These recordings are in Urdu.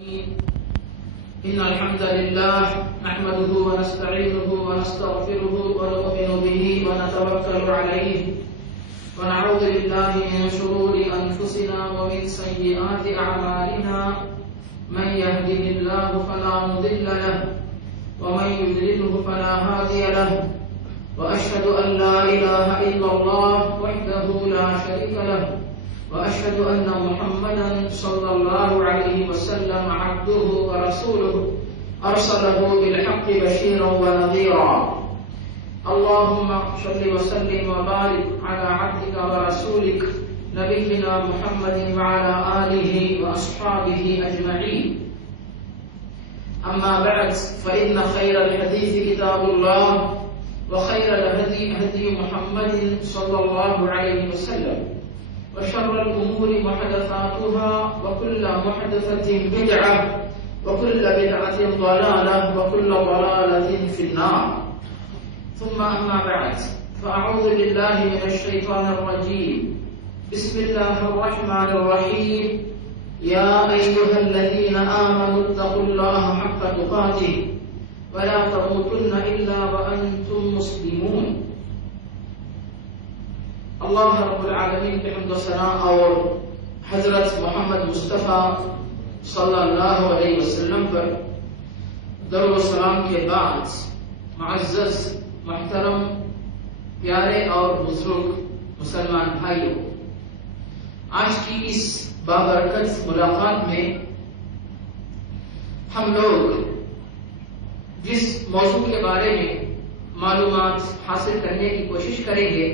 إن الحمد لله نحمده ونستعينه ونستغفره ونؤمن به ونتوكل عليه ونعوذ بالله من شرور أنفسنا ومن سيئات أعمالنا من يهده الله فلا مضل له ومن يضلله فلا هادي له وأشهد أن لا إله إلا الله وحده لا شريك له وأشهد أن محمدا صلى الله عليه وسلم عبده ورسوله أرسله بالحق بشيرا ونذيرا اللهم صل وسلم وبارك على عبدك ورسولك نبينا محمد وعلى آله وأصحابه أجمعين أما بعد فإن خير الحديث كتاب الله وخير الهدي هدي محمد صلى الله عليه وسلم وشر الأمور محدثاتها وكل محدثة بدعة وكل بدعة ضلالة وكل ضلالة في النار ثم أما بعد فأعوذ بالله من الشيطان الرجيم بسم الله الرحمن الرحيم يا أيها الذين آمنوا اتقوا الله حق تقاته ولا تموتن إلا وأنتم مسلمون اللہ رب العالمین کے حمد و ثنا اور حضرت محمد مصطفیٰ صلی اللہ علیہ وسلم پر درود و سلام کے بعد معزز محترم پیارے اور بزرگ مسلمان بھائیوں، آج کی اس بابرکت ملاقات میں ہم لوگ جس موضوع کے بارے میں معلومات حاصل کرنے کی کوشش کریں گے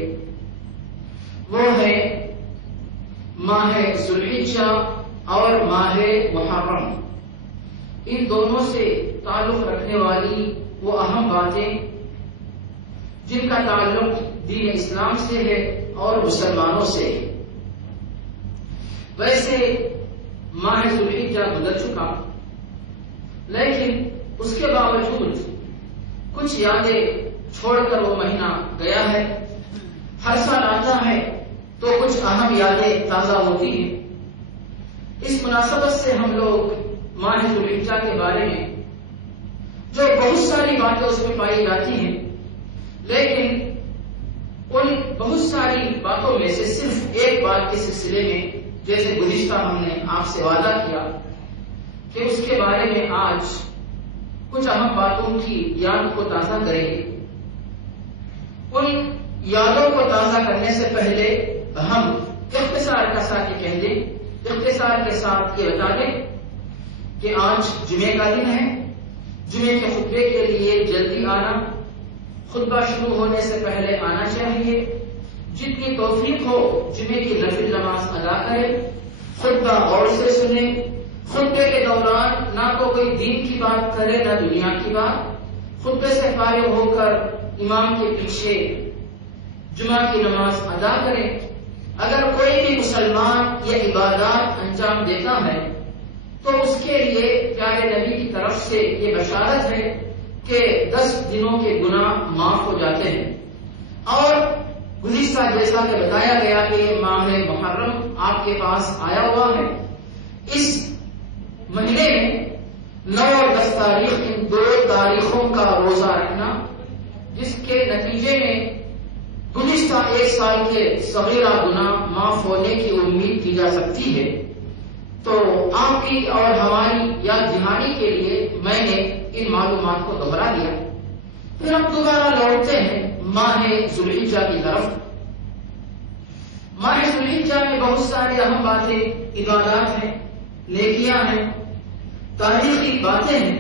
وہ ہے ماہ ذوالحجہ اور ماہ محرم، ان دونوں سے تعلق رکھنے والی وہ اہم باتیں جن کا تعلق دین اسلام سے ہے اور مسلمانوں سے ہے۔ ویسے ماہ ذوالحجہ گزر چکا، لیکن اس کے باوجود کچھ یادیں چھوڑ کر وہ مہینہ گیا ہے۔ ہر سال آتا ہے تو کچھ اہم یادیں تازہ ہوتی ہیں۔ اس مناسبت سے ہم لوگ ماہ ذوالحجہ کے بارے میں جو بہت ساری باتیں اس میں پائی جاتی ہیں، لیکن ان بہت ساری باتوں میں سے صرف ایک بات کے سلسلے میں جیسے گزشتہ ہم نے آپ سے وعدہ کیا کہ اس کے بارے میں آج کچھ اہم باتوں کی یاد کو تازہ کریں گے۔ ان یادوں کو تازہ کرنے سے پہلے ہم اختصار کے ساتھ یہ بتا دیں کہ آج جمعے کا دن ہے۔ جمعے کے خطبے کے لیے جلدی آنا، خطبہ شروع ہونے سے پہلے آنا چاہیے۔ جتنی توفیق ہو جمعے کی نفل نماز ادا کریں، خطبہ غور سے سنیں۔ خطبے کے دوران نہ تو کوئی دین کی بات کرے نہ دنیا کی بات۔ خطبے سے فارغ ہو کر امام کے پیچھے جمعہ کی نماز ادا کریں۔ اگر کوئی بھی مسلمان یہ عبادات انجام دیتا ہے تو اس کے لیے پیارے نبی کی طرف سے یہ بشارت ہے کہ 10 دنوں کے گناہ معاف ہو جاتے ہیں۔ اور گزشتہ جیسا کہ بتایا گیا کہ یہ ماہ محرم آپ کے پاس آیا ہوا ہے۔ اس مہینے میں 9 اور 10 تاریخ، ان 2 تاریخوں کا روزہ رکھنا، جس کے نتیجے میں گزشتہ 1 سال کے صغیرہ گناہ معاف ہونے کی امید کی جا سکتی ہے۔ تو آپ کی اور ہماری یاد دہانی کے لیے میں نے ان معلومات کو دوہرا دیا۔ پھر ہم دوبارہ لوٹتے ہیں ماہ ذوالحجہ کی طرف۔ ماہ ذوالحجہ میں بہت ساری اہم باتیں، عبادات ہیں، نیکیاں ہیں، تاریخی باتیں ہیں۔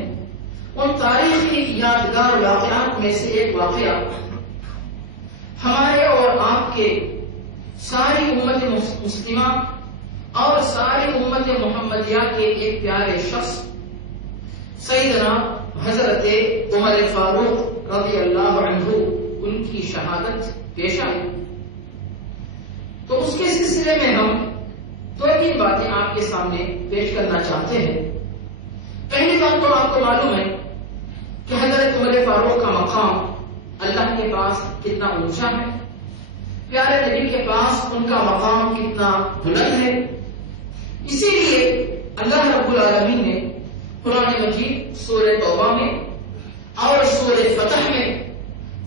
ان تاریخی یادگار واقعات میں سے ایک واقعہ ہمارے اور آپ کے ساری امت مسلمہ اور ساری امت محمدیہ کے ایک پیارے شخص سیدنا حضرت عمر فاروق رضی اللہ عنہ، ان کی شہادت پیش آئی۔ تو اس کے سلسلے میں ہم 2-3 باتیں آپ کے سامنے پیش کرنا چاہتے ہیں۔ پہلی بات تو آپ کو معلوم ہے کہ حضرت عمر فاروق کا مقام اللہ کے پاس کتنا اونچا ہے، پیارے نبی کے پاس ان کا مقام کتنا بلند ہے۔ اسی لیے اللہ رب العالمین نے قرآن مجید سورہ توبہ میں اور سورہ فتح میں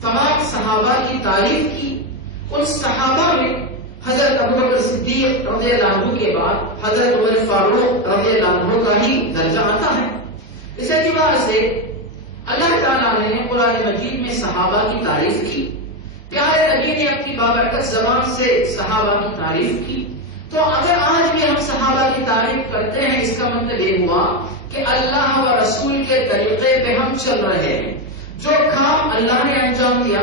تمام صحابہ کی تعریف کی. ان صحابہ میں حضرت ابوبکر صدیق رضی اللہ عنہ کے بعد حضرت عمر فاروق رضی اللہ عنہ کا ہی درجہ آتا ہے. اس اعتبار سے اللہ تعالیٰ نے قرآن مجید میں صحابہ کی تعریف کی. پیارے نبی نے اپنی بابرکت زبان سے صحابہ کی تعریف کی. تو اگر آج بھی ہم صحابہ کی تعریف کرتے ہیں اس کا مطلب یہ ہوا کہ اللہ و رسول کے طریقے پہ ہم چل رہے ہیں. جو کام اللہ نے انجام دیا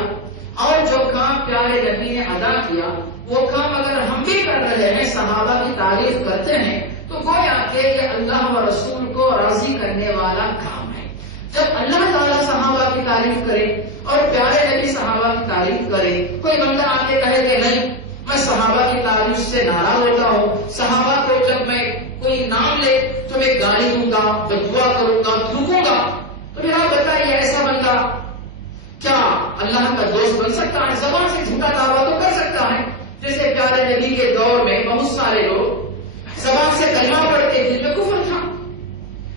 اور جو کام پیارے نبی نے ادا کیا وہ کام اگر ہم بھی کر رہے ہیں صحابہ کی تعریف کرتے ہیں تو گویا کہ یہ اللہ و رسول کو راضی کرنے والا کام ہے. جب اللہ تعالیٰ صحابہ کی تعریف کرے اور پیارے نبی صحابہ کی تعریف کرے, کوئی بندہ آ کے کہے کہ نہیں میں صحابہ کی تعریف سے ناراض ہوتا ہوں, صحابہ کو جب میں کوئی نام لے تو میں گالی دوں گا, بدعا کروں گا, تھوکوں گا, تو پھر آپ بتائیے ایسا بندہ کیا اللہ کا دوست بن سکتا ہے؟ زبان سے جھوٹا دعویٰ تو کر سکتا ہے. جیسے پیارے نبی کے دور میں بہت سارے لوگ زبان سے کلمہ پڑھتے دل میں کفر تھا,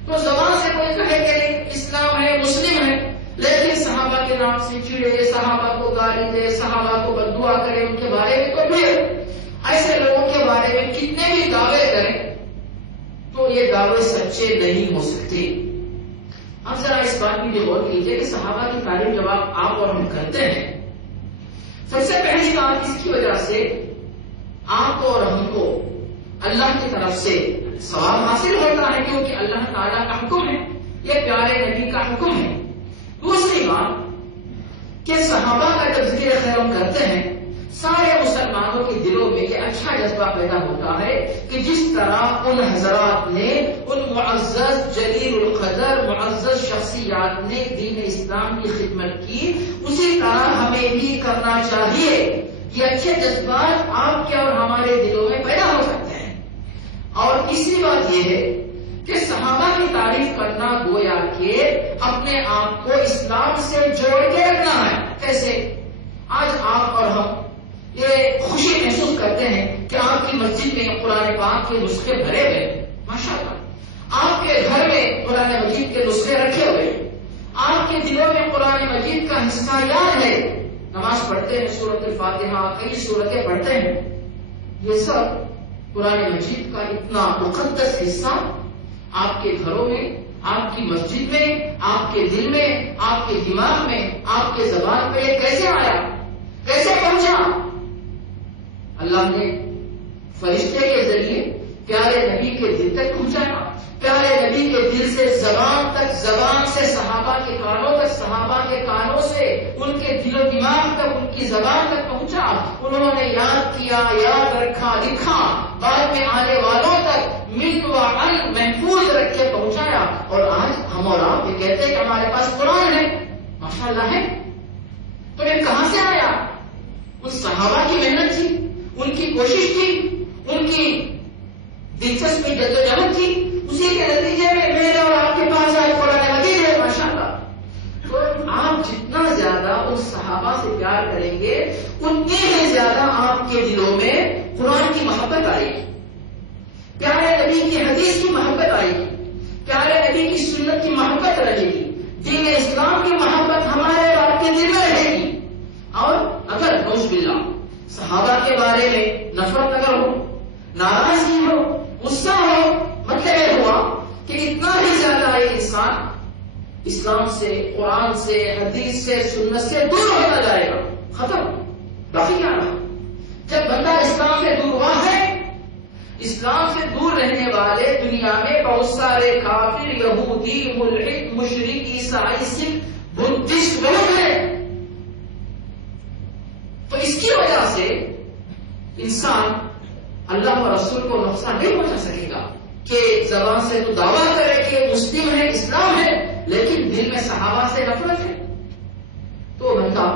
تو زبان سے کوئی کہے کہ اسلام ہے مسلم ہے لیکن صحابہ کے نام سے چڑے, صحابہ کو گالی دے, صحابہ کو بددعا کرے ان کے بارے میں, تو پھر ایسے لوگوں کے بارے میں کتنے بھی دعوے کریں تو یہ دعوے سچے نہیں ہو سکتے. اب ذرا اس بات کی بھی غور کیجیے کہ صحابہ کی تعریف جب آپ اور ہم کرتے ہیں, سب سے پہلی بات اس کی وجہ سے آپ اور ہم کو اللہ کی طرف سے ثواب حاصل ہوتا ہے کیونکہ اللہ تعالیٰ کا حکم ہے, یہ پیارے نبی کا حکم ہے. دوسری بات کہ صحابہ کا جب ذکر خیر ہم کرتے ہیں سارے مسلمانوں کے دلوں میں یہ اچھا جذبہ پیدا ہوتا ہے کہ جس طرح ان حضرات نے, ان معزز جلیل القدر معزز شخصیات نے دین اسلام کی خدمت کی, اسی طرح ہمیں بھی کرنا چاہیے. یہ اچھے جذبات آپ کے اور ہمارے دلوں میں پیدا ہو سکتے ہیں. اور تیسری بات یہ ہے کہ صحابہ کی تعریف کرنا گویا کہ اپنے آپ کو اسلام سے جوڑ کے رکھنا ہے. کیسے؟ آج آپ اور ہم یہ خوشی محسوس کرتے ہیں کہ آپ کی مسجد میں قرآن پاک کے نسخے بھرے ہوئے, ماشاءاللہ. آپ کے گھر میں قرآن مجید کے نسخے رکھے ہوئے, آپ کے دلوں میں قرآن مجید کا حصہ یاد ہے, نماز پڑھتے ہیں, سورۃ الفاتحہ, کئی سورتیں پڑھتے ہیں. یہ سب قرآن مجید کا اتنا مقدس حصہ آپ کے گھروں میں, آپ کی مسجد میں, آپ کے دل میں, آپ کے دماغ میں, آپ کے زبان پہ یہ کیسے آیا, کیسے پہنچا؟ اللہ نے فرشتے کے ذریعے پیارے نبی کے دل تک پہنچایا, پیارے نبی کے دل سے زبان تک, زبان سے صحابہ کے کانوں تک, صحابہ کے کانوں سے ان کے دل و دماغ تک, ان کی زبان تک پہنچا. انہوں نے یاد کیا, یاد رکھا, لکھا, بعد میں آنے والوں تک ملک و علم محفوظ رکھ کے پہنچایا. اور آج ہم اور آپ یہ کہتے ہیں کہ ہمارے پاس قرآن ہے, ماشاءاللہ ہے. تو یہ کہاں سے آیا؟ ان صحابہ کی محنت تھی, ان کی کوشش تھی, ان کی دلچسپی جدوجہد تھی, اسی کے نتیجے میں میرے اور آپ کے پاس آج قرآن مجید ہے, ماشاءاللہ. تو آپ جتنا زیادہ ان صحابہ سے پیار کریں گے اتنی ہی زیادہ آپ کے دلوں میں قرآن کی محبت آئے گی, پیارے نبی کی حدیث کی محبت آئے گی, پیارے نبی کی سنت کی محبت رہے گی, دین اسلام کی محبت ہمارے اور آپ کے دل میں رہے گی. اور اگر نعوذ باللہ صحابہ کے بارے میں نفرت اگر ہو, ناراضگی ہو, غصہ ہو, مطلب یہ ہوا کہ اتنا ہی زیادہ ایک انسان اسلام سے, قرآن سے, حدیث سے, سنت سے دور ہوتا جائے گا, ختم. باقی کیا رہا؟ جب بندہ اسلام سے دور ہوا ہے, اسلام سے دور رہنے والے دنیا میں بہت سارے کافر, یہودی, ملحد, مشرک, عیسائی, سکھ, بدھسٹ لوگ ہیں. تو اس کی وجہ سے انسان اللہ و رسول کو نقصان نہیں پہنچا سکے گا کہ زبان سے تو دعویٰ کرے کہ مسلم ہے, اسلام ہے, لیکن دل میں صحابہ سے نفرت ہے, تو بندہ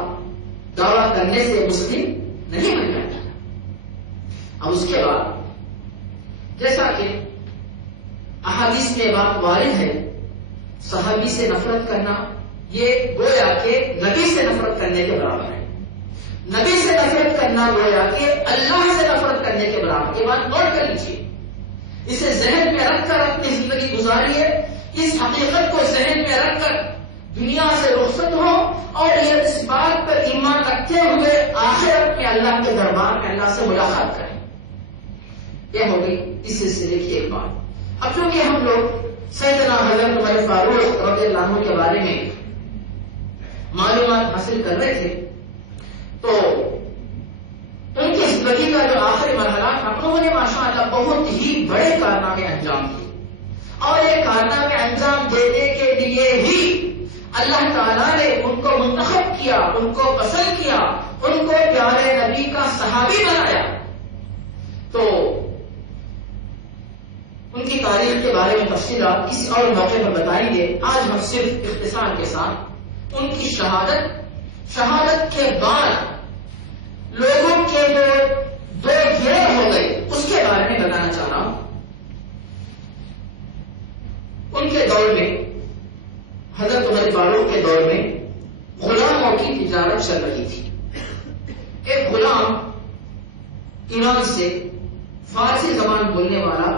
دعویٰ کرنے سے مسلم نہیں بن جاتا. اب اس کے بعد جیسا کہ احادیث میں بات وارد ہے, صحابی سے نفرت کرنا یہ گویا کہ نبی سے نفرت کرنے کے برابر ہے. نبی سے نفرت کرنا گویا کہ اللہ سے نفرت کرنے کے برابر. یہ بات نوٹ کر لیجیے اسے ذہن میں رکھ کر اپنی زندگی گزاریے، اس حقیقت کو ذہن میں رکھ کر دنیا سے رخصت ہو اور یہ اس بات پر ایمان رکھتے ہوئے آخرت میں اللہ کے دربار میں اللہ سے ملاقات کریں۔ یہ ہو گئی اس سلسلے کی ایک بات۔ اب چونکہ ہم لوگ سیدنا حضرت عمر فاروق رضی اللہ عنہ کے بارے میں معلومات حاصل کر رہے تھے، تو ان کی زندگی کا جو آخری مرحلہ تھا، انہوں نے ماشاءاللہ بہت ہی بڑے کارنامے انجام دیے، اور یہ کارنامے انجام دینے کے لیے ہی اللہ تعالیٰ نے ان کو منتخب کیا، ان کو پسند کیا، ان کو پیارے نبی کا صحابی بنایا۔ تو ان کی تاریخ کے بارے میں تفصیلات اس اور موقع پر بتائیں گے۔ آج ہم صرف اختصار کے ساتھ ان کی شہادت کے بعد لوگوں کے جو دو گروہ ہو گئے اس کے بارے میں بتانا چاہ رہا ہوں۔ ان کے دور میں، حضرت عمر فاروق کے دور میں غلاموں کی تجارت چل رہی تھی۔ ایک غلام ایران سے فارسی زبان بولنے والا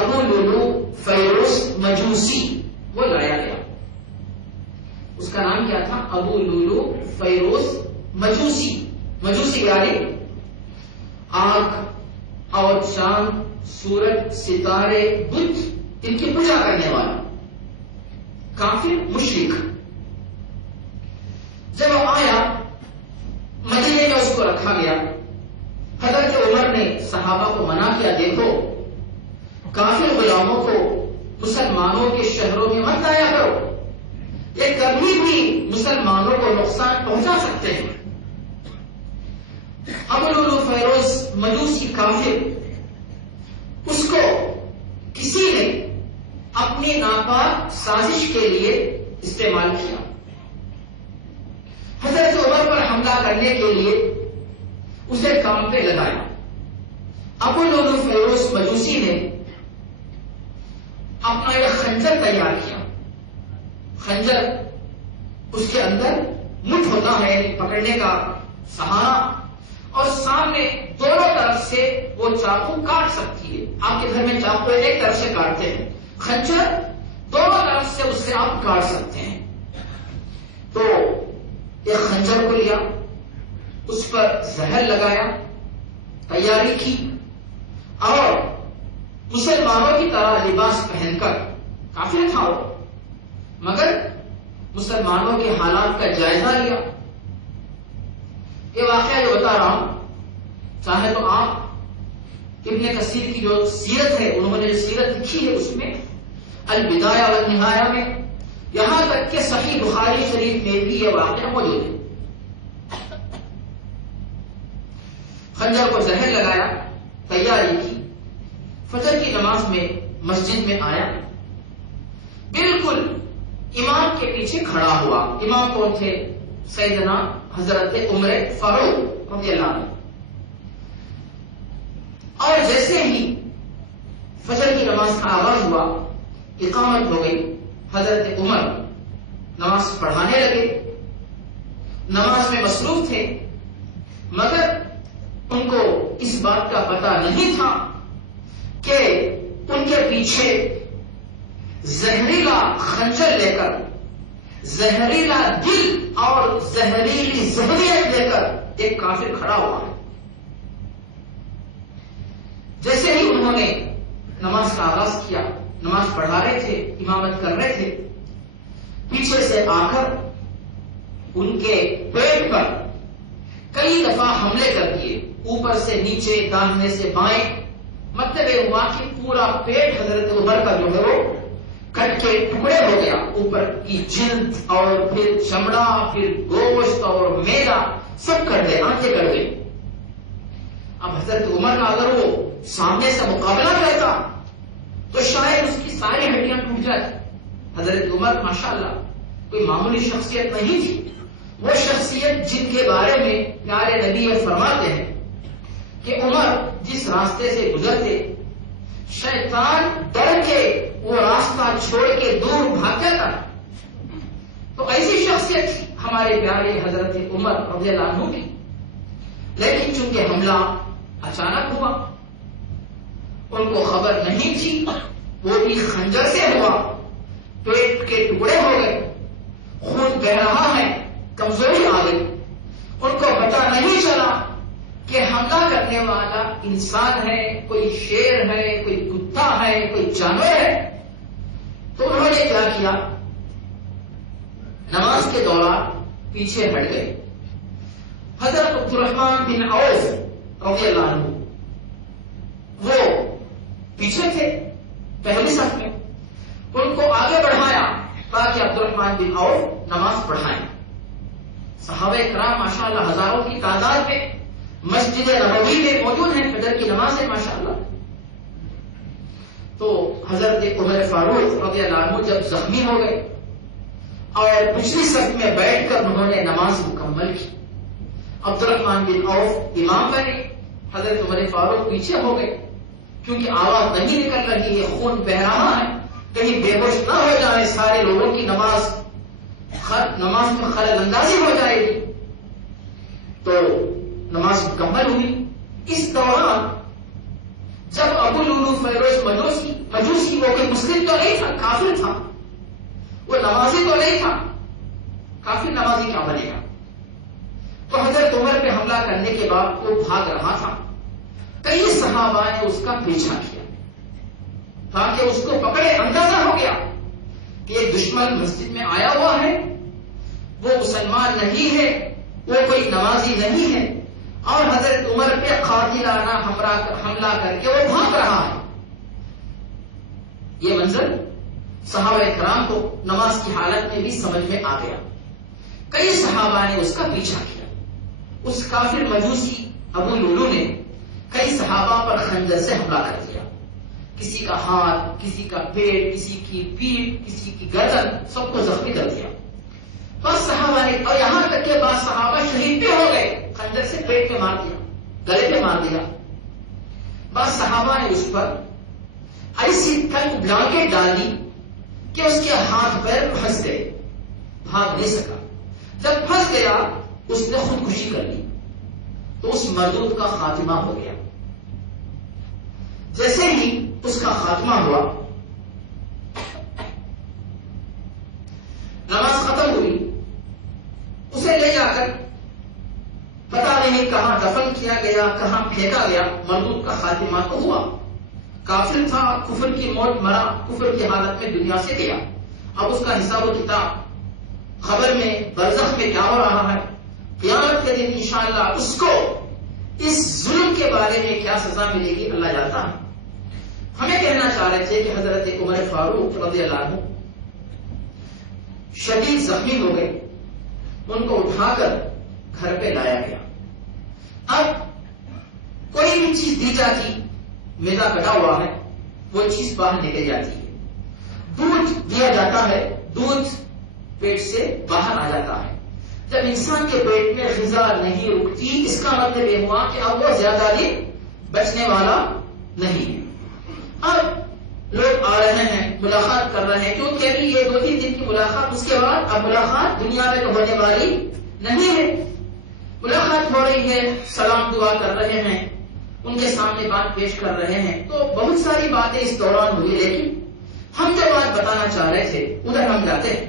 ابو لولو فیروز مجوسی وہ لایا گیا۔ اس کا نام کیا تھا؟ ابو لولو فیروز مجوسی۔ مجوسی یعنی آنکھ اور چاند، سورج، ستارے، بت ان کی پوجا کرنے والا کافر مشرک۔ جب وہ آیا مدینے میں اس کو رکھا گیا، حضرت عمر نے صحابہ کو منع کیا، دیکھو کافر غلاموں کو مسلمانوں کے شہروں میں مت لایا کرو، یہ کبھی بھی مسلمانوں کو نقصان پہنچا سکتے ہیں۔ ابو لولو فیروز مجوسی کافر، اس کو کسی نے اپنی ناپاک سازش کے لیے استعمال کیا، حضرت عمر پر حملہ کرنے کے لیے اسے کام پہ لگایا۔ ابو لولو فیروز مجوسی نے اپنا ایک خنجر تیار کیا۔ خنجر اس کے اندر مٹھ ہوتا ہے پکڑنے کا سہارا، اور سامنے دونوں طرف سے وہ چاقو کاٹ سکتی ہے۔ آپ کے گھر میں چاقو ایک طرف سے کاٹتے ہیں، خنجر دونوں طرف سے اس سے آپ کاٹ سکتے ہیں۔ تو ایک خنجر کو لیا، اس پر زہر لگایا، تیاری کی، اور مسلمانوں کی طرح لباس پہن کر، کافر تھا وہ مگر مسلمانوں کے حالات کا جائزہ لیا۔ یہ واقعہ جو بتا رہا ہوں، چاہے تو آپ ابن کثیر کی جو سیرت ہے، انہوں نے جو سیرت لکھی ہے اس میں البدایہ والنہایہ میں، یہاں تک کہ صحیح بخاری شریف میں بھی یہ واقعہ موجود ہے۔ خنجر کو زہر لگایا، تیاری کی، فجر کی نماز میں مسجد میں آیا، بالکل امام کے پیچھے کھڑا ہوا۔ امام کون تھے؟ سیدنا حضرت عمر فاروق رضی اللہ عنہ۔ اور جیسے ہی فجر کی نماز کا آغاز ہوا، اقامت ہو گئی، حضرت عمر نماز پڑھانے لگے، نماز میں مصروف تھے، مگر ان کو اس بات کا پتہ نہیں تھا کہ ان کے پیچھے زہریلا خنجر لے کر، زہریلا دل اور زہریلی ذہنیت لے کر ایک کافر کھڑا ہوا ہے۔ جیسے ہی انہوں نے نماز کا آغاز کیا، نماز پڑھا رہے تھے، امامت کر رہے تھے، پیچھے سے آ کر ان کے پیٹ پر کئی دفعہ حملے کر دیے، اوپر سے نیچے، داہنے سے بائیں۔ مطلب یہ ہوا کہ پورا پیٹ حضرت عمر کا جو ہے وہ کٹ کے ٹکڑے ہو گیا، اوپر کی جلد اور پھر چمڑا، پھر گوشت اور میدا سب کٹ گئے، آنکھیں کٹ گئی۔ اب حضرت عمر کا اگر وہ سامنے سے مقابلہ کرتا تو شاید اس کی ساری ہڈیاں ٹوٹ جاتی۔ حضرت عمر ماشاءاللہ کوئی معمولی شخصیت نہیں تھی، وہ شخصیت جن کے بارے میں پیارے نبی یہ فرماتے ہیں کہ عمر جس راستے سے گزرتے شیطان ڈر کے وہ راستہ چھوڑ کے دور بھاگ جاتا۔ تو ایسی شخصیت تھی ہمارے پیارے حضرت عمر رضی اللہ عنہ کی، لیکن چونکہ حملہ اچانک ہوا ان کو خبر نہیں تھی، وہ بھی خنجر سے ہوا، پیٹ کے ٹکڑے ہو گئے، خون بہ رہا ہے، کمزوری آ گئی، ان کو پتا نہیں چلا کہ حملہ کرنے والا انسان ہے، کوئی شیر ہے، کوئی کتا ہے، کوئی جانور ہے۔ تو انہوں نے کیا کیا، نماز کے دوران پیچھے ہٹ گئے۔ حضرت عبد الرحمن بن عوف رضی اللہ عنہ وہ پیچھے تھے پہلی صف میں، ان کو آگے بڑھایا تاکہ عبد الرحمن بن عوف نماز پڑھائیں۔ صحابہ کرام ماشاءاللہ ہزاروں کی تعداد میں مسجد نبوی میں موجود ہیں، فجر کی نماز ہے ماشاءاللہ۔ تو حضرت عمر فاروق رضی اللہ عنہ جب زخمی ہو گئے اور پچھلی صف میں بیٹھ کر انہوں نے نماز مکمل کی، عبد الرحمن بن عوف امام بنے، حضرت عمر فاروق پیچھے ہو گئے، کیونکہ آواز نہیں نکل رہی ہے، خون بہ رہا ہے، کہیں بے ہوش نہ ہو جائے، سارے لوگوں کی نماز میں خلل اندازی ہو جائے گی۔ تو نماز مکمل ہوئی۔ اس دوران جب ابو لولو فیروز مجوسی وہ کوئی مسلم تو نہیں تھا، کافر تھا، وہ نمازی تو نہیں تھا، کافر نمازی کیا بنے گا؟ تو حضرت عمر پہ حملہ کرنے کے بعد وہ بھاگ رہا تھا، کئی صحابہ نے اس کا پیچھا کیا تاکہ اس کو پکڑے۔ اندازہ ہو گیا کہ یہ دشمن مسجد میں آیا ہوا ہے، وہ مسلمان نہیں ہے، وہ کوئی نمازی نہیں ہے، اور حضرت عمر پہ قاتلانہ حملہ کر کے وہ بھاگ رہا ہے۔ یہ منظر صحابہ کرام کو نماز کی حالت میں بھی سمجھ میں آ گیا۔ کئی صحابہ نے اس کا پیچھا کیا۔ اس کافر مجوسی ابو لولو نے کئی صحابہ پر خنجر سے حملہ کر دیا، کسی کا ہاتھ، کسی کا پیٹ، کسی کی پیٹھ، کسی کی گردن، سب کو زخمی کر دیا۔ بس صحابہ نے، اور یہاں تک کہ بعض صحابہ شہید بھی ہو گئے، خنجر سے پیٹ پہ مار دیا، گلے پہ مار دیا۔ بعض صحابہ نے اس پر ایسی تنگ بلانکٹ ڈال دی کہ اس کے ہاتھ پیر پھنس گئے، بھاگ نہیں سکا۔ جب پھنس گیا اس نے خودکشی کر لی، تو اس مردود کا خاتمہ ہو گیا۔ جیسے ہی اس کا خاتمہ ہوا، نماز ختم ہوئی، اسے لے جا کر پتا نہیں کہاں دفن کیا گیا، کہاں پھینکا گیا، مردود کا خاتمہ تو ہوا۔ کافر تھا، کفر کی موت مرا، کفر کی حالت میں دنیا سے گیا۔ اب اس کا حساب و کتاب خبر میں، برزخ میں کیا ہو رہا ہے، قیامت کے دن انشاءاللہ اس کو اس ظلم کے بارے میں کیا سزا ملے گی اللہ جانتا ہے۔ ہمیں کہنا چاہ رہے تھے کہ حضرت عمر فاروق رضی اللہ عنہ شدید زخمی ہو گئے، ان کو اٹھا کر گھر پہ لایا گیا۔ اب کوئی بھی چیز دی جاتی، میدا کٹا ہوا ہے، وہ چیز باہر نکل جاتی ہے، دودھ دیا جاتا ہے، دودھ پیٹ سے باہر آ جاتا ہے۔ جب انسان کے پیٹ میں غذا نہیں رکتی، اس کا مطلب یہ ہوا کہ اب وہ زیادہ دن بچنے والا نہیں ہے۔ اب لوگ آ رہے ہیں، ملاقات کر رہے ہیں، کیونکہ ابھی یہ 2-3 دن کی ملاقات، اس کے بعد اب ملاقات دنیا میں تو ہونے والی نہیں ہے۔ ملاقات ہو رہی ہے، سلام دعا کر رہے ہیں، ان کے سامنے بات پیش کر رہے ہیں، تو بہت ساری باتیں اس دوران ہوئی، لیکن ہم جو بات بتانا چاہ رہے تھے ادھر ہم جاتے ہیں۔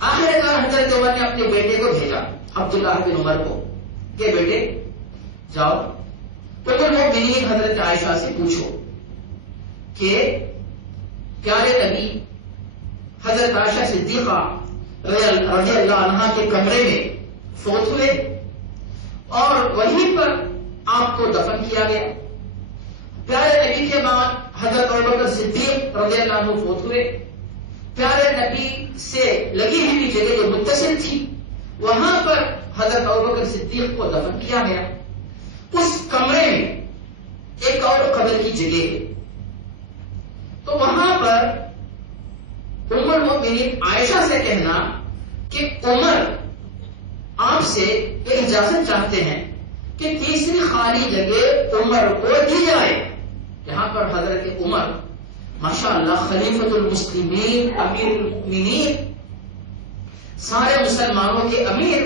آخر کار حضرت عمر نے اپنے بیٹے کو بھیجا، عبداللہ بن عمر کو، کہ بیٹے جاؤ المؤمنین حضرت عائشہ سے پوچھو کہ پیارے نبی حضرت عائشہ صدیقہ رضی اللہ عنہا کے کمرے میں فوت ہوئے اور وہیں پر آپ کو دفن کیا گیا۔ پیارے نبی کے بعد حضرت ابوبکر صدیق رضی اللہ عنہ فوت ہوئے، پیارے نبی سے لگی ہوئی جگہ جو متصل تھی وہاں پر حضرت ابوبکر صدیق کو دفن کیا گیا۔ اس کمرے میں ایک اور قبر کی جگہ ہے، تو وہاں پر ام المؤمنین عائشہ سے کہنا کہ عمر آپ سے یہ اجازت چاہتے ہیں کہ تیسری خالی جگہ عمر کو دی جائے۔ یہاں پر حضرت عمر ماشاءاللہ خلیفۃ المسلمین، امیر المؤمنین، سارے مسلمانوں کے امیر،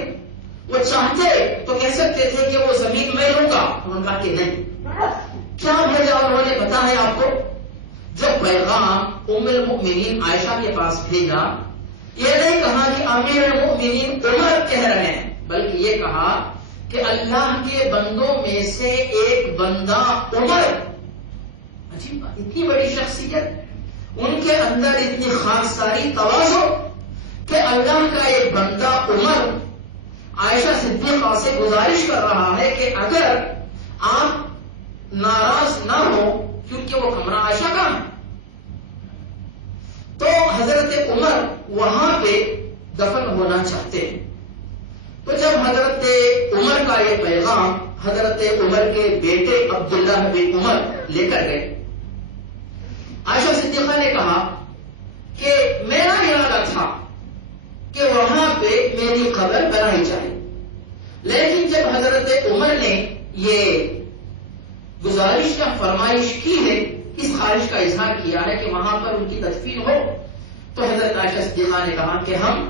وہ چاہتے تو کہہ سکتے تھے کہ وہ زمین میں لوں گا، انہوں نے کہا کہ نہیں، کیا بھیجا انہوں نے پتا ہے آپ کو؟ جو پیغام ام المؤمنین عائشہ کے پاس بھیجا، یہ نہیں کہا کہ امیر المؤمنین عمر کہہ رہے ہیں، بلکہ یہ کہا کہ اللہ کے بندوں میں سے ایک بندہ عمر. عجیب، اتنی بڑی شخصیت، ان کے اندر اتنی خاکساری تواضع کہ اللہ کا ایک بندہ عمر عائشہ صدیقہ سے گزارش کر رہا ہے کہ اگر آپ ناراض نہ ہو، کیونکہ وہ کمرہ عائشہ کا ہے، تو حضرت عمر وہاں پہ دفن ہونا چاہتے ہیں. تو جب حضرت عمر کا یہ پیغام حضرت عمر کے بیٹے عبداللہ بن عمر لے کر گئے، عائشہ صدیقہ نے کہا کہ میرا ارادہ تھا کہ وہاں پہ میری قبر بنائی جائے، لیکن جب حضرت عمر نے یہ گزارش یا فرمائش کی ہے، اس خواہش کا اظہار کیا ہے کہ وہاں پر ان کی تدفین ہو، تو حضرت عائشہ صدیقہ نے کہا کہ ہم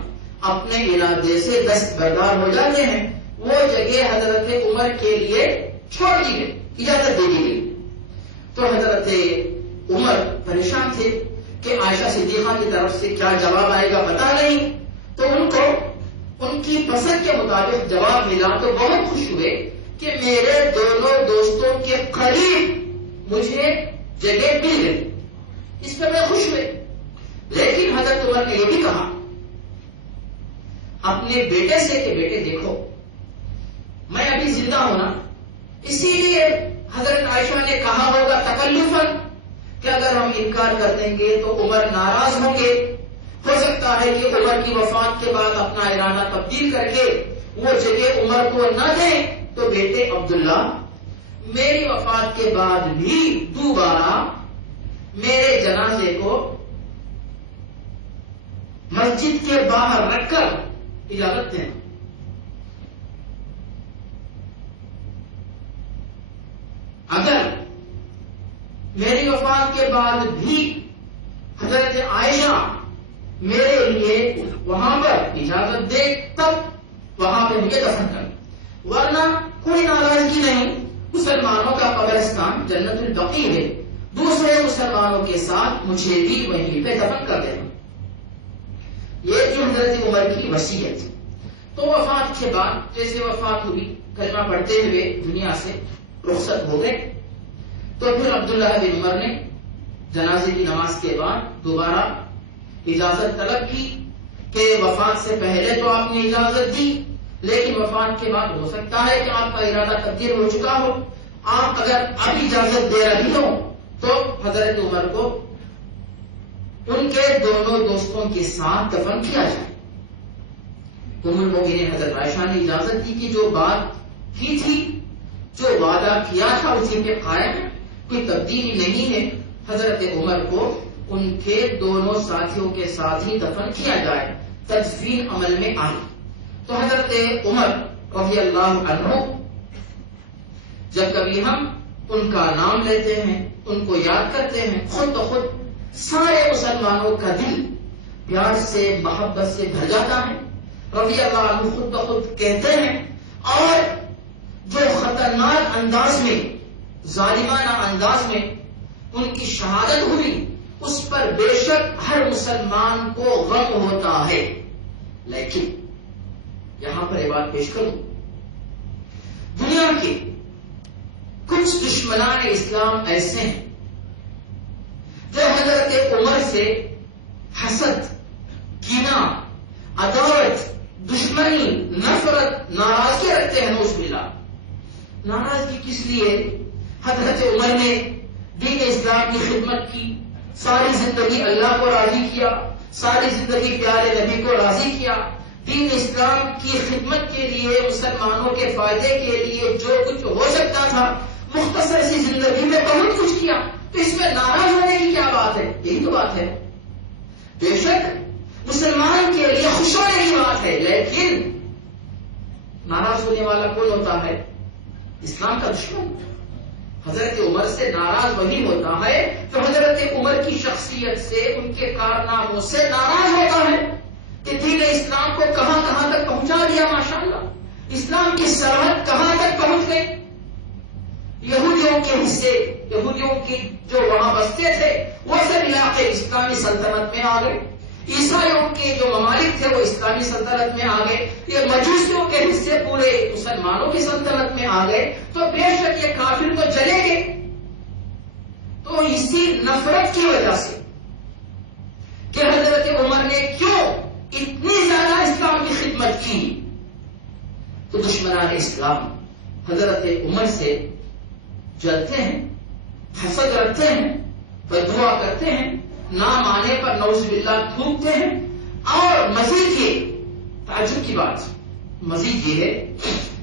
اپنے ارادے سے دستبردار ہو جاتے ہیں. وہ جگہ حضرت عمر کے لیے چھوڑ دی گئی، اجازت دے دی گئی. تو حضرت عمر پریشان تھے کہ عائشہ صدیقہ کی طرف سے کیا جواب آئے گا پتا نہیں. تو ان کو ان کی پسند کے مطابق جواب ملا تو بہت خوش ہوئے کہ میرے دونوں دوستوں کے قریب مجھے جگہ مل گئی. اس پر میں خوش ہوئے. لیکن حضرت عمر نے یہ بھی کہا اپنے بیٹے سے کہ بیٹے دیکھو، میں ابھی زندہ ہوں نا، اسی لیے حضرت عائشہ نے کہا ہوگا تکلفاً کہ اگر ہم انکار کر دیں گے تو عمر ناراض ہوں گے، ہو سکتا ہے کہ عمر کی وفات کے بعد اپنا ارادہ تبدیل کر کے وہ جگہ عمر کو نہ دیں. تو بیٹے عبداللہ، میری وفات کے بعد بھی دوبارہ میرے جنازے کو مسجد کے باہر رکھ کر اجازت دیں. اگر میری وفات کے بعد بھی حضرت عائشہ میرے لیے وہاں پر اجازت دے تب وہاں پہ مجھے دفن کر، ورنہ کوئی ناراضگی نہیں. مسلمانوں کا قبرستان جنت البقیع ہے، دوسرے مسلمانوں کے ساتھ مجھے بھی وہیں پہ دفن کر دینا. یہ تھی حضرت عمر کی وصیت. تو وفات کے بعد جیسے وفات ہوئی، کلمہ پڑھتے ہوئے دنیا سے رخصت ہو گئے. تو پھر عبداللہ بن عمر نے جنازے کی نماز کے بعد دوبارہ اجازت طلب کی کہ وفات سے پہلے تو آپ نے اجازت دی، لیکن وفات کے بعد ہو سکتا ہے کہ آپ کا ارادہ تبدیل ہو چکا ہو، آپ اگر اب اجازت دے رہی ہو تو حضرت عمر کو ان کے دونوں دوستوں کے ساتھ دفن کیا جائے. ام المؤمنین حضرت عائشہ نے اجازت دی کہ جو بات کی تھی، جو وعدہ کیا تھا اسی پہ قائم ہے، کوئی تبدیلی نہیں ہے. حضرت عمر کو ان کے دونوں ساتھیوں کے ساتھ ہی دفن کیا جائے. تدفین عمل میں آئی. تو حضرت عمر رضی اللہ عنہ، جب کبھی ہم ان کا نام لیتے ہیں، ان کو یاد کرتے ہیں، خود بخود سارے مسلمانوں کا دل پیار سے محبت سے بھر جاتا ہے. رضی اللہ عنہ خود بخود کہتے ہیں. اور جو خطرناک انداز میں، ظالمانہ انداز میں ان کی شہادت ہوئی، اس پر بے شک ہر مسلمان کو غم ہوتا ہے. لیکن یہاں پر یہ بات پیش کروں، دنیا کے کچھ دشمنان اسلام ایسے ہیں جو حضرت عمر سے حسد، کینہ، عداوت، دشمنی، نفرت، ناراضگی رکھتے ہیں. نعوذ باللہ. ناراضگی کس لیے؟ حضرت عمر نے دین اسلام کی خدمت کی، ساری زندگی اللہ کو راضی کیا، ساری زندگی پیارے نبی کو راضی کیا. دین اسلام کی خدمت کے لیے، مسلمانوں کے فائدے کے لیے جو کچھ ہو سکتا تھا مختصر سی زندگی میں بہت کچھ کیا. تو اس میں ناراض ہونے کی کیا بات ہے؟ یہی تو بات ہے. بے شک مسلمان کے لیے خوش ہونے کی بات ہے، لیکن ناراض ہونے والا کون ہوتا ہے؟ اسلام کا دشمن. حضرت عمر سے ناراض وہی ہوتا ہے جو حضرت عمر کی شخصیت سے، ان کے کارناموں سے ناراض ہوتا ہے کہ دین اسلام کو کہاں کہاں تک پہنچا دیا. ماشاءاللہ اسلام کی سرحد کہاں تک پہنچ گئی. یہودیوں کے حصے، یہودیوں کی جو وہاں بستے تھے وہ سب علاقے اسلامی سلطنت میں آ گئے. عیسائیوں کے جو ممالک تھے وہ اسلامی سلطنت میں آ گئے. یہ مجوسیوں کے حصے پورے مسلمانوں کی سلطنت میں آ گئے. تو بے شک یہ کافر تو چلے گئے. تو اسی نفرت کی وجہ سے کہ حضرت عمر نے کیوں اتنی زیادہ اسلام کی خدمت کی، تو دشمنان اسلام حضرت عمر سے جلتے ہیں، حسد رکھتے ہیں، بددعا کرتے ہیں، نام آنے پر نعوذ باللہ تھوکتے ہیں. اور مزید یہ تعجب کی بات مزید یہ ہے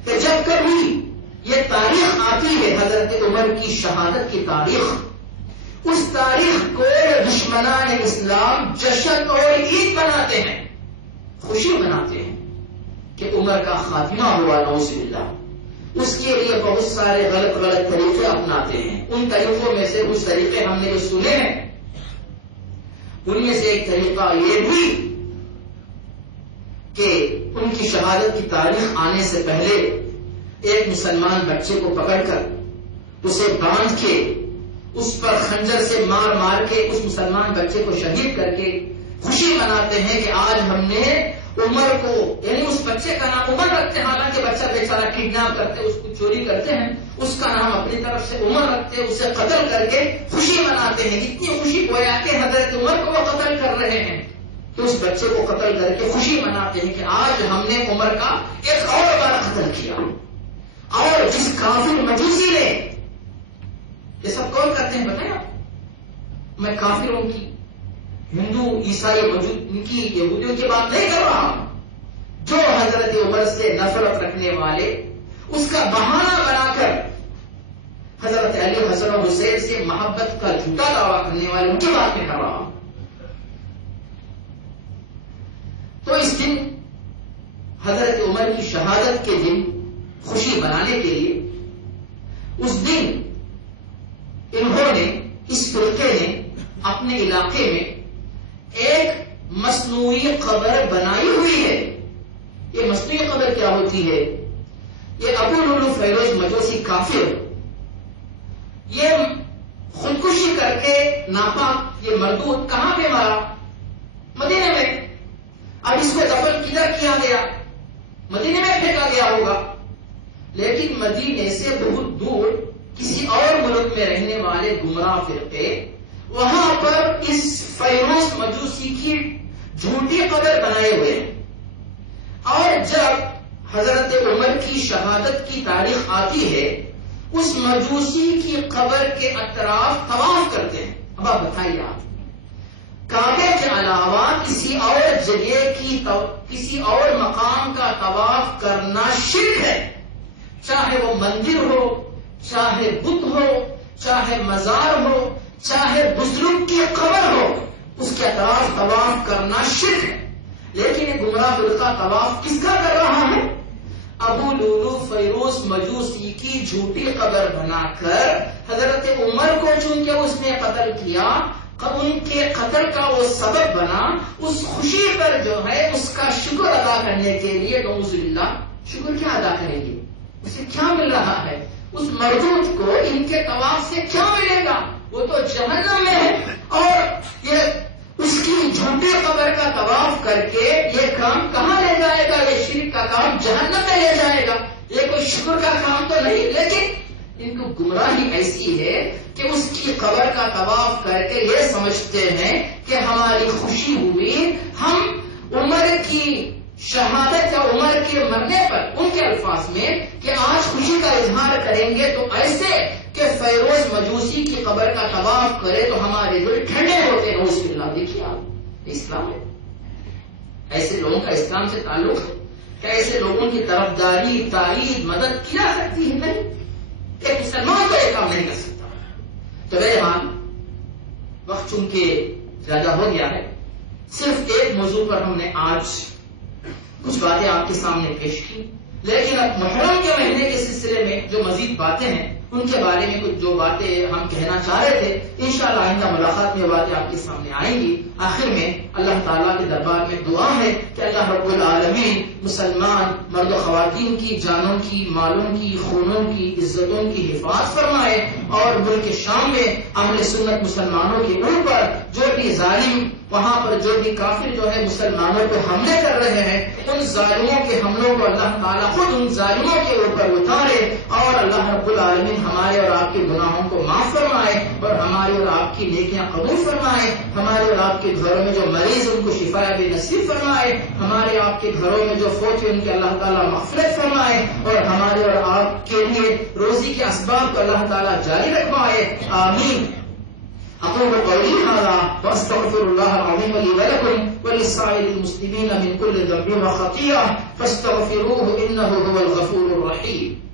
کہ جب کبھی یہ تاریخ آتی ہے حضرت عمر کی شہادت کی تاریخ، اس تاریخ کو دشمنان اسلام جشن اور عید بناتے ہیں، خوشی مناتے ہیں کہ عمر کا خاتمہ ہوا نعوذ باللہ. اس کے لیے بہت سارے غلط طریقے اپناتے ہیں. ان طریقوں میں سے کچھ طریقے ہم نے جو سنے ہیں، ان میں سے ایک طریقہ یہ بھی کہ ان کی شہادت کی تاریخ آنے سے پہلے ایک مسلمان بچے کو پکڑ کر اسے باندھ کے اس پر خنجر سے مار کے اس مسلمان بچے کو شہید کر کے خوشی مناتے ہیں کہ آج ہم نے عمر کو، یعنی اس بچے کا نام عمر رکھتے ہیں، حالانکہ بچہ بیچارہ کڈنیپ کرتے، اس کو چوری کرتے ہیں، اس کا نام اپنی طرف سے عمر رکھتے، اسے قتل کر کے خوشی مناتے ہیں. اتنی خوشی گویا کہ حضرت عمر کو وہ قتل کر رہے ہیں، تو اس بچے کو قتل کر کے خوشی مناتے ہیں کہ آج ہم نے عمر کا ایک اور بار قتل کیا. اور جس کافر مجوسی نے یہ سب کون کرتے ہیں بتائیں آپ؟ میں کافروں کی، ہندو عیسائی ان کی یہودیوں کی بات نہیں کر رہا ہوں. جو حضرت عمر سے نفرت رکھنے والے اس کا بہانہ بنا کر حضرت علی حسن و حسین سے محبت کا جھوٹا دعویٰ کرنے والے، ان کی بات میں کر رہا ہوں. تو اس دن حضرت عمر کی شہادت کے دن خوشی منانے کے لیے اس دن انہوں نے، اس فرقے نے اپنے علاقے میں ایک مصنوعی قبر بنائی ہوئی ہے. یہ مصنوعی قبر کیا ہوتی ہے؟ یہ ابو لولو فیروز مجوسی کافر، یہ خودکشی کر کے ناپاک یہ مردود کہاں پہ مرا؟ مدینے میں. اب اس کو دفن کدھر کیا گیا؟ مدینے میں پھینکا گیا ہوگا. لیکن مدینے سے بہت دور کسی اور ملک میں رہنے والے گمراہ فرقے وہاں پر اس فیروز مجوسی کی جھوٹی قبر بنائے ہوئے ہیں. اور جب حضرت عمر کی شہادت کی تاریخ آتی ہے، اس مجوسی کی قبر کے اطراف طواف کرتے ہیں. اب آپ بتائیے، آپ کعبے کے علاوہ کسی اور جگہ کی، کسی اور مقام کا طواف کرنا شرک ہے. چاہے وہ مندر ہو، چاہے بت ہو، چاہے مزار ہو، چاہے بزرگ کی قبر ہو، اس کے اطراف طواف کرنا شرک ہے. لیکن یہ گمراہ فرقہ طواف کس کا کر رہا ہے؟ ابو لولو فیروز مجوسی کی جھوٹی قبر بنا کر حضرت عمر کو چونکہ اس نے قتل کیا، ان کے قتل کا وہ سبب بنا، اس خوشی پر جو ہے اس کا شکر ادا کرنے کے لیے نعوذ باللہ شکر کیا ادا کریں گے؟ اسے کیا مل رہا ہے؟ اس مردود کو ان کے طواف سے کیا ملے گا؟ وہ تو جہنم میں ہے. اور یہ اس کی جھوٹی قبر کا طواف کر کے یہ کام کہاں لے جائے گا؟ یہ شرک کا کام جہنم میں لے جائے گا. یہ کوئی شکر کا کام تو نہیں. لیکن ان کو گمراہی ایسی ہے کہ اس کی قبر کا طواف کر کے یہ سمجھتے ہیں کہ ہماری خوشی ہوئی، ہم عمر کی شہادت یا عمر کے مرنے پر ان کے الفاظ میں کہ آج خوشی کا اظہار کریں گے تو ایسے کہ فیروز مجوسی کی قبر کا طواف کرے تو ہمارے دل ٹھنڈے ہوتے ہیں. اس اللہ دیکھیے آپ، اسلام ہے. ایسے لوگوں کا اسلام سے تعلق ہے کہ ایسے لوگوں کی طرفداری، تائید، مدد کی جا سکتی ہے؟ نہیں. ایک مسلمان تو یہ کام نہیں کر سکتا. تو بہرحال وقت چونکہ زیادہ ہو گیا ہے، صرف ایک موضوع پر ہم نے آج کچھ باتیں آپ کے سامنے پیش کی. لیکن اب محرم کے مہینے کے سلسلے میں جو مزید باتیں ہیں ان کے بارے میں کچھ جو باتیں ہم کہنا چاہ رہے تھے، انشاءاللہ آئندہ ملاقات میں باتیں آپ کے سامنے آئیں گی۔ آخر میں اللہ تعالیٰ کے دربار میں دعا ہے کہ اللہ رب العالمین مسلمان مرد و خواتین کی جانوں کی، مالوں کی، خونوں کی، عزتوں کی حفاظت فرمائے، اور ملک شام میں اہل سنت مسلمانوں کے اوپر جو بھی ظالم، وہاں پر جو بھی کافر جو ہے مسلمانوں کو حملے کر رہے ہیں، ان ظالموں کے حملوں کو اللہ تعالیٰ خود ان ظالموں کے اوپر اتارے، اور اللہ رب العالمین ہمارے اور آپ کے گناہوں کو معاف فرمائے، اور ہماری اور آپ کی نیکیاں قبول فرمائے، ہمارے اور آپ کے گھروں میں جو مریض ان کو شفا بھی نصیب فرمائے، ہمارے آپ کے گھروں میں جو فوت ہوئے ان کے اللہ تعالیٰ مغفرت فرمائے، اور ہمارے اور آپ کے لیے روزی کے اسباب کو اللہ تعالیٰ جاری رکھوائے، آمین۔ أقول قولي هذا وأستغفر الله العظيم لي ولكم ولسائر المسلمين من كل ذنب وخطيئة فاستغفروه إنه هو الغفور الرحيم.